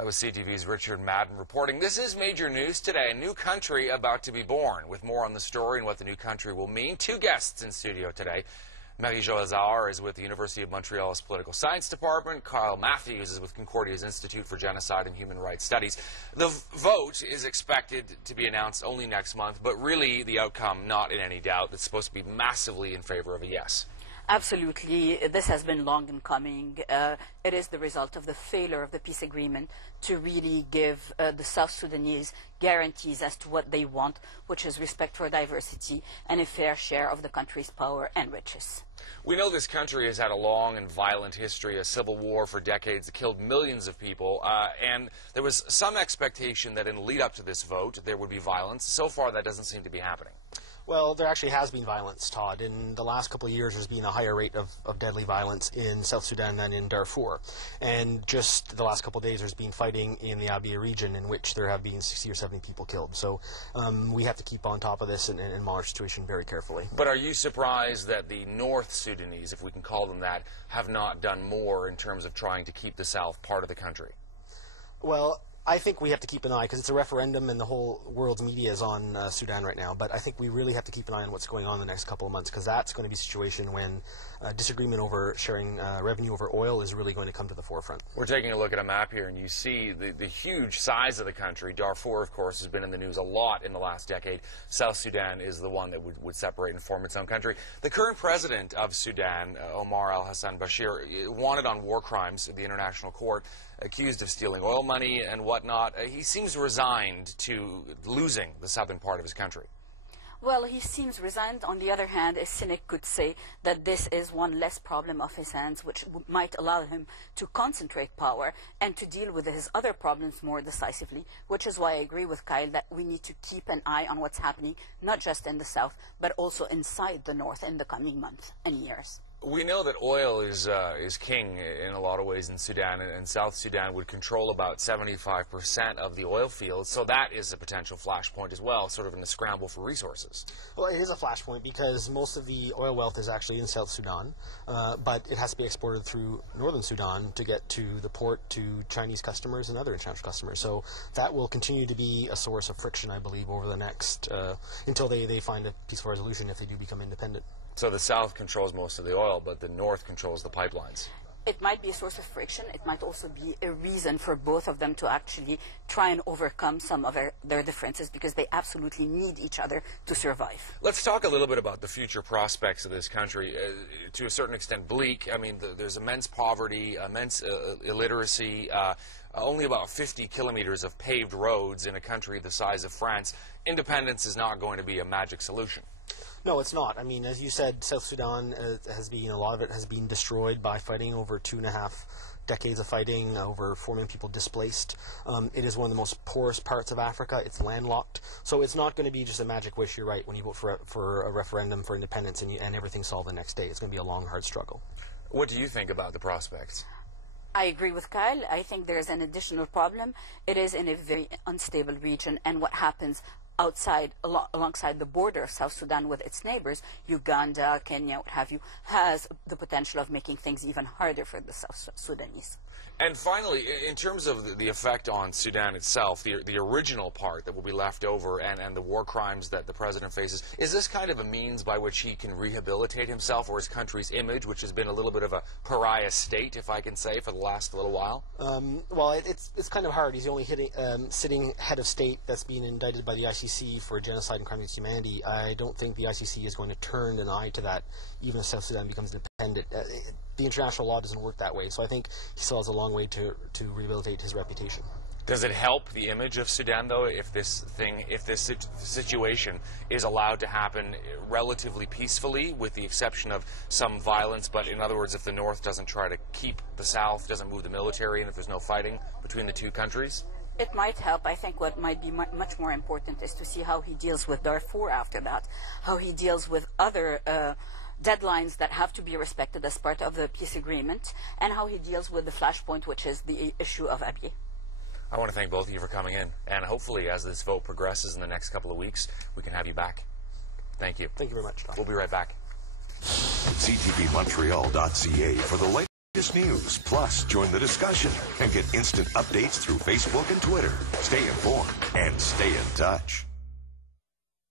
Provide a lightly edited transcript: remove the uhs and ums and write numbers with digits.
That was CTV's Richard Madden reporting. This is major news today. A new country about to be born. With more on the story and what the new country will mean, two guests in studio today. Joelle Zahar is with the University of Montreal's Political Science Department. Kyle Matthews is with Concordia's Institute for Genocide and Human Rights Studies. The vote is expected to be announced only next month, but really the outcome not in any doubt. It's supposed to be massively in favor of a yes. Absolutely. This has been long in coming. It is the result of the failure of the peace agreement to really give the South Sudanese guarantees as to what they want, which is respect for diversity and a fair share of the country's power and riches. We know this country has had a long and violent history, a civil war for decades that killed millions of people, and there was some expectation that in the lead up to this vote there would be violence. So far that doesn't seem to be happening. Well, there actually has been violence, Todd. In the last couple of years, there's been a higher rate of deadly violence in South Sudan than in Darfur. And just the last couple of days, there's been fighting in the Abyei region in which there have been 60 or 70 people killed. So we have to keep on top of this and monitor the situation very carefully. But are you surprised that the North Sudanese, if we can call them that, have not done more in terms of trying to keep the South part of the country? Well, I think we have to keep an eye, because it's a referendum and the whole world's media is on Sudan right now, but I think we really have to keep an eye on what's going on in the next couple of months, because that's going to be a situation when disagreement over sharing revenue over oil is really going to come to the forefront. We're taking a look at a map here, and you see the huge size of the country. Darfur, of course, has been in the news a lot in the last decade. South Sudan is the one that would separate and form its own country. The current president of Sudan, Omar al-Hassan Bashir, wanted on war crimes at the International Court, accused of stealing oil money and whatnot. He seems resigned to losing the southern part of his country. Well, he seems resigned. On the other hand, a cynic could say that this is one less problem of his hands, which might allow him to concentrate power and to deal with his other problems more decisively, which is why I agree with Kyle that we need to keep an eye on what's happening, not just in the south, but also inside the north in the coming months and years. We know that oil is king in a lot of ways in Sudan, and South Sudan would control about 75% of the oil fields, so that is a potential flashpoint as well, sort of in the scramble for resources. Well, it is a flashpoint because most of the oil wealth is actually in South Sudan, but it has to be exported through northern Sudan to get to the port, to Chinese customers and other international customers. So that will continue to be a source of friction, I believe, over the next, until they find a peaceful resolution if they do become independent. So the South controls most of the oil, but the North controls the pipelines. It might be a source of friction. It might also be a reason for both of them to actually try and overcome some of their differences, because they absolutely need each other to survive. Let's talk a little bit about the future prospects of this country. To a certain extent, bleak. I mean, there's immense poverty, immense illiteracy, only about 50 kilometers of paved roads in a country the size of France. Independence is not going to be a magic solution. No, it's not. I mean, as you said, South Sudan a lot of it has been destroyed by fighting, over 2.5 decades of fighting, over 4 million people displaced. It is one of the most poorest parts of Africa. It's landlocked. So it's not going to be just a magic wish, you're right, when you vote for a referendum for independence and everything's solved the next day. It's going to be a long, hard struggle. What do you think about the prospects? I agree with Kyle. I think there's an additional problem. It is in a very unstable region, and what happens outside, alongside the border of South Sudan with its neighbors, Uganda, Kenya, what have you, has the potential of making things even harder for the South Sudanese. And finally, in terms of the effect on Sudan itself, the original part that will be left over and the war crimes that the president faces, is this kind of a means by which he can rehabilitate himself or his country's image, which has been a little bit of a pariah state, if I can say, for the last little while? Well, it's kind of hard. He's the only sitting head of state that's being indicted by the ICC for genocide and crime against humanity. I don't think the ICC is going to turn an eye to that, even if South Sudan becomes independent. The international law doesn't work that way, so I think he still has a long way to rehabilitate his reputation. Does it help the image of Sudan, though, if this situation is allowed to happen relatively peacefully, with the exception of some violence, but in other words, if the North doesn't try to keep the South, doesn't move the military, and if there's no fighting between the two countries? It might help. I think what might be much more important is to see how he deals with Darfur after that, how he deals with other deadlines that have to be respected as part of the peace agreement, and how he deals with the flashpoint, which is the issue of Abyei. I want to thank both of you for coming in, and hopefully as this vote progresses in the next couple of weeks, we can have you back. Thank you. Thank you very much, Tom. We'll be right back. CTVMontreal.ca for the latest. Latest news, plus join the discussion and get instant updates through Facebook and Twitter. Stay informed and stay in touch.